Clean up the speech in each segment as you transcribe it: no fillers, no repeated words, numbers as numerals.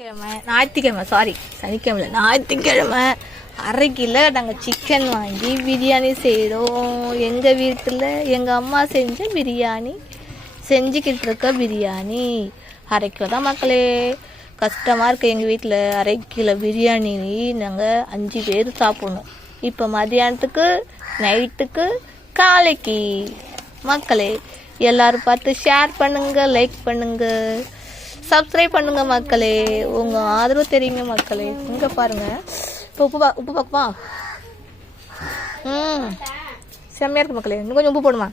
ஞாயிற்றுக்கிழமை சனிக்கிழமை ஞாயிற்றுக்கிழமை 1/2 கிலோ நாங்கள் சிக்கன் வாங்கி பிரியாணி செய்கிறோம். எங்கள் வீட்டில் எங்கள் அம்மா செஞ்ச பிரியாணி செஞ்சுக்கிட்டு இருக்க பிரியாணி 1/2 கிலோ தான் மக்களே. கஷ்டமாக இருக்குது எங்கள் வீட்டில் 1/2 கிலோ பிரியாணி நாங்கள் 5 பேர் சாப்பிட்ணும். இப்போ மதியானத்துக்கு நைட்டுக்கு காலைக்கு மக்களே எல்லோரும் பார்த்து ஷேர் பண்ணுங்கள், லைக் பண்ணுங்கள், சப்ஸ்கிரைப் பண்ணுங்க மக்களே. உங்கள் ஆதரவு தெரியுங்க மக்களே. இங்கே பாருங்கள், இப்போ உப்பு பார்க்குமா? செம்மையாக இருக்கு மக்களே. இன்னும் கொஞ்சம் உப்பு போடுமா?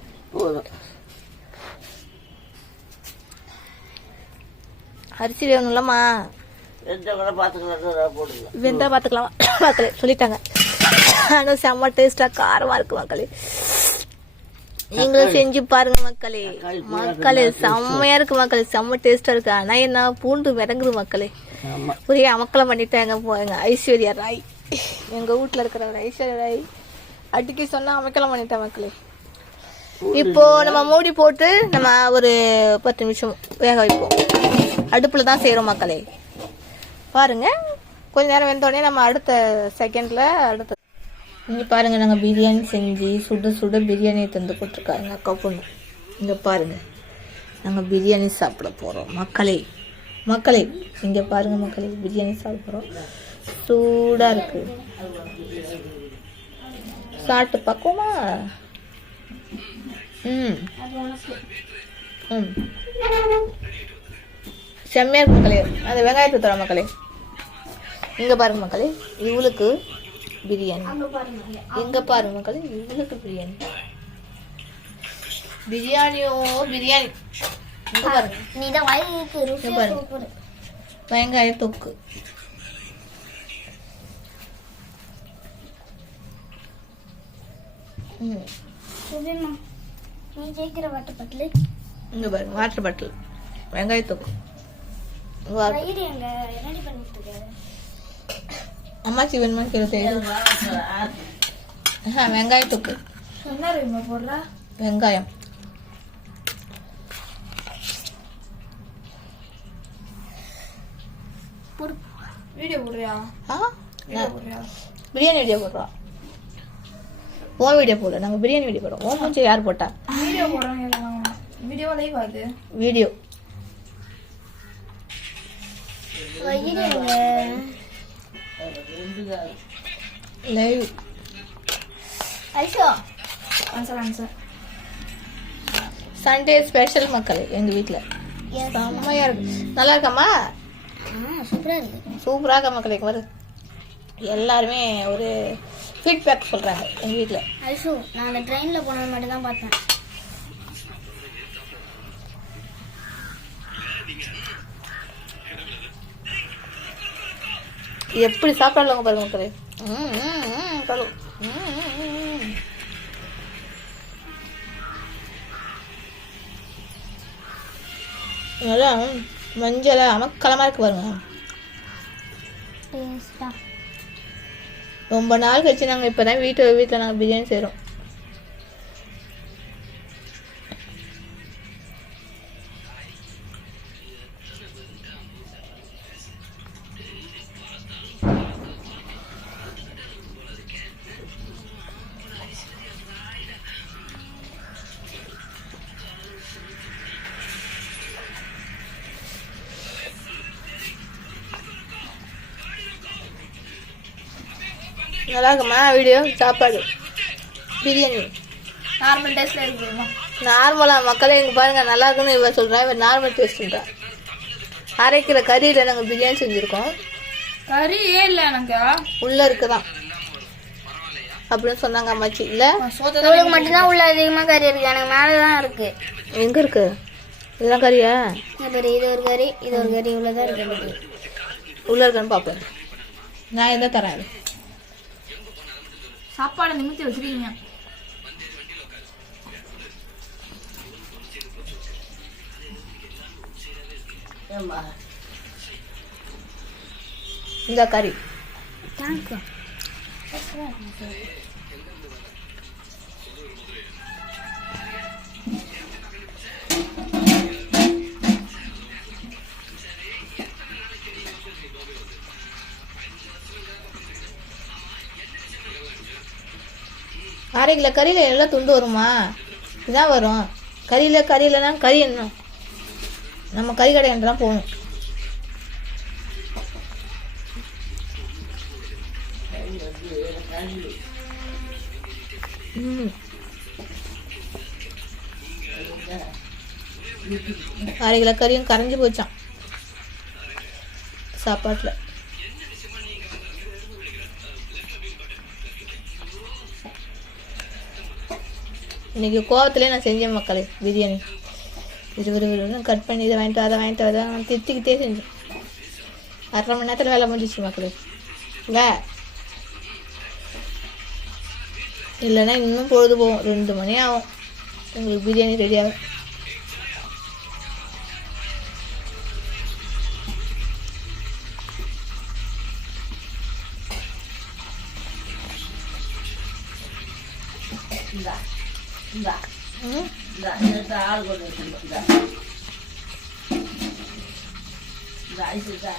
அரிசி வேணும்லம்மா, வெந்தா பார்த்துக்கலாம் மக்களே சொல்லிட்டாங்க. ஆனால் செம்ம டேஸ்டாக காரமாக இருக்கு மக்களே. நீங்களும் செஞ்சு பாருங்க மக்களே. மக்களே செம்மையா இருக்கு மக்களே, செம்ம டேஸ்டா இருக்கு. ஆனா என்ன பூண்டு மிதங்குது மக்களே. ஒரே அமக்கலம் பண்ணிட்டாங்க போங்க. ஐஸ்வர்யா ராய், எங்க வீட்டுல இருக்கிற ஐஸ்வர்யா ராய் அடிக்கடி சொன்னா அமக்கலம் பண்ணிட்டேன் மக்களே. இப்போ நம்ம மூடி போட்டு நம்ம ஒரு 10 நிமிஷம் வேக வைப்போம். அடுப்புல தான் செய்யறோம் மக்களே. பாருங்க, கொஞ்ச நேரம் வெந்தோடனே நம்ம அடுத்த செகண்ட்ல அடுத்த இங்கே பாருங்கள், நாங்கள் பிரியாணி செஞ்சு சுட சுட பிரியாணியை தந்து போட்டிருக்காங்க அக்கா பொண்ணு. இங்கே பாருங்கள், நாங்கள் பிரியாணி சாப்பிட போகிறோம் மக்களே. இங்கே பாருங்கள் மக்களே, பிரியாணி சாப்பிட போகிறோம். சூடாக இருக்குது, சாப்பிட்டு பார்க்கோமா? செம்மையாக இருக்கு மக்களே. அந்த வெங்காயத்தை தர மக்களே. இங்கே பாருங்க மக்களே, இவளுக்கு பிரியாணி. எங்க பாருங்க மக்களே, இவளுக்கு பிரியாணி. பிரியாணி இங்க பாருங்க, வெங்காய தொக்கு. இங்க பாருங்க, வாட்டர் பாட்டில், வெங்காய தொக்கு. அம்மாச்சி வேணுமா கேள்வி. வெங்காய தொக்கு, வெங்காயம். வீடியோ போடுறியா? பிரியாணி வீடியோ போடுறோம். ஓன் வீடியோ போடல, நாங்க பிரியாணி வீடியோ போடுறோம். ஓன் மூஞ்சி யார் போட்டா? வீடியோ போடுறாங்க. வீடியோ லைவ் ஆகுது. Video live. சண்டே ஸ்பெஷல் மக்கள் எங்க வீட்டுல. செம்மையா இருக்கு. நல்லா இருக்காமா? சூப்பரா இருக்கா மக்களே. வரு எல்லாருமே ஒரு ஃபீட்பேக் சொல்றாங்க எங்க வீட்டுல. நான் ட்ரெயின்ல போனது மட்டும் தான் பார்த்தேன். எப்படி சாப்பிடலாம் பாருங்க மக்களே. நல்லா மஞ்சள் அமக்கலமா இருக்கு பாருங்க. ரொம்ப நாள் கழிச்சு நாங்க இப்பதான் வீட்டுல நாங்க பிரியாணி செய்யறோம். நல்லா இருக்குமா வீடியோ? சாப்பாடு பிரியாணி நார்மல் டேஸ்ட்ல இருக்குமா? நார்மலா மக்களே இங்க பாருங்க, நல்லா இருக்குன்னு இவ சொல்றா. இவ நார்மல் டேஸ்ட்ன்றா. 1/2 கிலோ கறியில நாங்க பிரியாணி செஞ்சிருக்கோம். கறியே இல்ல எனக்கு உள்ள இருக்குதான் அப்படின்னு சொன்னாங்க அம்மாச்சி. இல்ல உங்களுக்கு மட்டும்தான் உள்ள அதிகமா கறி இருக்கு, எனக்கு மேலதான் இருக்கு. எங்க இருக்கு இதெல்லாம் கறியா? இது ஒரு கறி, இது ஒரு கறி, இவ்வளவுதான் இருக்கு. உள்ள இருக்கான்னு பாப்பேன். நான் எந்த தரேன் சாப்பாடு நிமித்தி வச்சிருக்கீங்க. இந்த கறி அரை கிலோ கறியில் எல்லாம் துண்டு வருமா? இதான் வரும். கறியிலனா கறி என்ன, நம்ம கறி கடையெல்லாம் போகணும். அரை கிலோ கறியும் கரைஞ்சி போச்சான் சாப்பாட்டில். இன்னைக்கு கோவத்திலே நான் செஞ்சேன் மக்களே பிரியாணி. விறுவிறுன்னு கட் பண்ணி இதை வாங்கிட்டு அதை வாங்கிட்டு அதை நான் திட்டிக்கிட்டே செஞ்சேன். 1/2 மணி நேரத்தில் வேலை முடிஞ்சிச்சு மக்களே. இல்லைன்னா இன்னும் பொழுது போகும், 2 மணி ஆகும் உங்களுக்கு பிரியாணி ரெடி ஆகும்.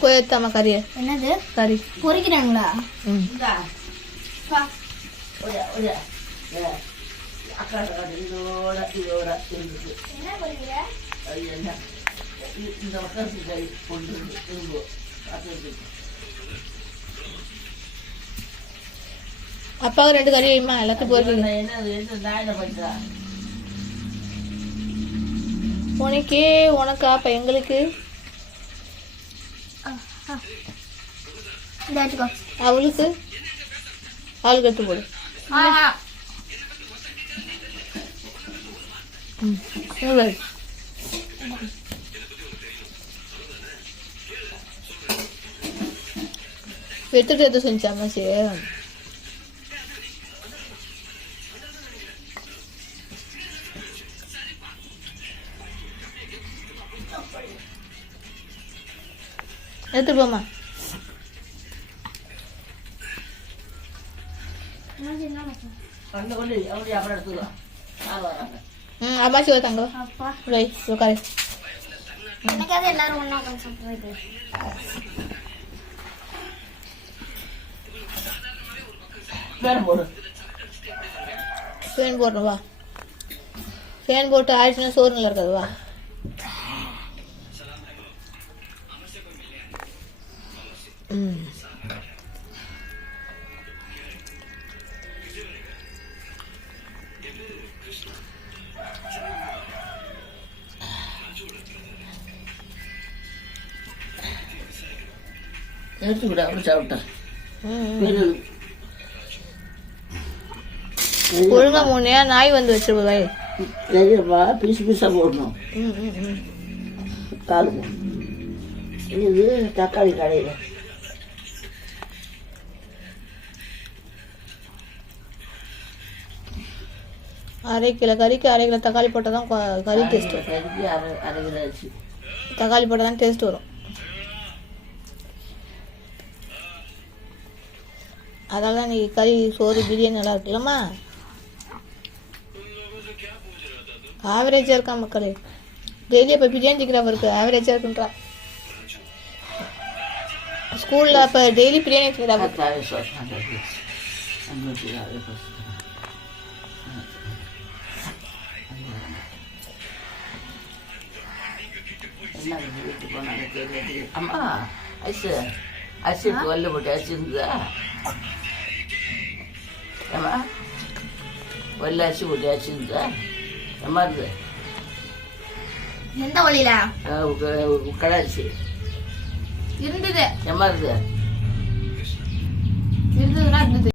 போயத்தாமா கறியை. என்னது கறி பொறிக்கிறாங்களா? அப்பாவுக்கு 2 கறி வைமா, எல்லாத்தையும் போறீங்க. உனக்கே உனக்கா அப்ப எங்களுக்கு அவளுக்கு எடுத்து போடு. எடுத்துட்டு எது செஞ்சாமா? சரி எடுத்துட்டு போமா. அம்மாச்சி தங்க உட்காரு. எல்லாரும் ஒண்ணா உட்காந்து சாப்பிடுறது. ஃபேன் போடுறோம் வா. ஃபேன் போட்டு ஆயிடுச்சுன்னா சோறுல இருக்காது வா. எடுத்துக்கிட்ட அப்படி சாப்பிட்டேன். ஒழுங்கா 3 நேரம் நாய் வந்து வச்சிருப்பாய். பெரியப்பா பீஸ் பீஸாக போடணும். காலு இது தக்காளி கடையில் அரை கிலோ கறிக்கு 1/2 கிலோ தக்காளி போட்டால் தான் கறி டேஸ்ட். கறிக்கு அரை கிலோ அரிசி தக்காளி போட்டால் தான் டேஸ்ட் வரும். அதனால நீ கறி சோறு பிரியாணி நல்லா இருக்குல்லம்மா. ஆவரேஜாக இருக்கா மக்களே. டெய்லி இப்போ பிரியாணி திக்கிறா இருக்கு, ஆவரேஜாக இருக்குன்றா. ஸ்கூலில் அப்போ டெய்லி பிரியாணி திக்கிறா. அம்மா அரிசி அரிசி வல்ல போட்டு அரிசி இருந்ததா? ஏம்மா வல்ல அரிசி போட்டு அரிசி இருந்ததா? ஏமா இருந்தது எந்த வழியில? கடை அரிசி இருந்தது. ஏமா இருந்தது? இருந்ததுன்னா இருந்தது.